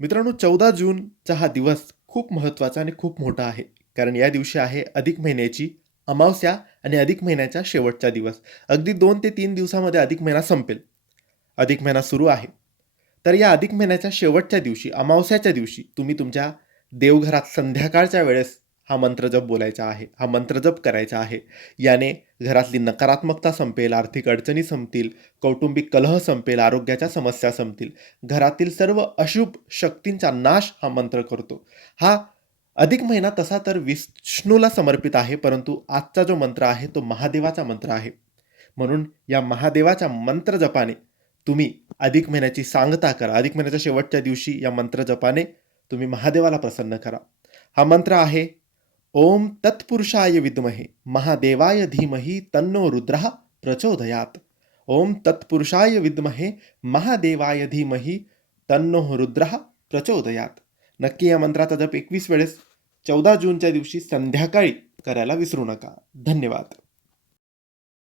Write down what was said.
मित्रांनो, 14 जूनचा हा दिवस खूप महत्त्वाचा आणि खूप मोठा आहे. कारण या दिवशी आहे अधिक महिन्याची अमावास्या आणि अधिक महिन्याचा शेवटचा दिवस. अगदी 2 ते 3 दिवसामध्ये अधिक महिना संपेल. अधिक महिना सुरू आहे. तर या अधिक महिन्याच्या शेवटच्या दिवशी, अमावास्याच्या दिवशी तुम्ही तुमच्या देवघरात संध्याकाळच्या वेळेस हा मंत्रजप बोलायचा आहे. हा मंत्रजप करायचा आहे. याने घरातली नकारात्मकता संपेल, आर्थिक अडचणी संपतील, कौटुंबिक कलह संपेल, आरोग्याच्या समस्या संपतील. घरातील सर्व अशुभ शक्तींचा नाश हा मंत्र करतो. हा अधिक महिना तसा तर विष्णूला समर्पित आहे, परंतु आजचा जो मंत्र आहे तो महादेवाचा मंत्र आहे. म्हणून या महादेवाच्या मंत्रजपाने तुम्ही अधिक महिन्याची सांगता करा. अधिक महिन्याच्या शेवटच्या दिवशी या मंत्रजपाने तुम्ही महादेवाला प्रसन्न करा. हा मंत्र आहे, ओम तत्पुरुषाय विद्महे महादेवाय धीमहि तन्नो रुद्रः प्रचोदयात. ओम तत्पुरुषाय विद्महे महादेवाय धीमहि तन्नो रुद्रः प्रचोदयात. नक्की या मंत्राचा जप 21 वेळेस 14 जूनच्या दिवशी संध्याकाळी करायला विसरू नका. धन्यवाद.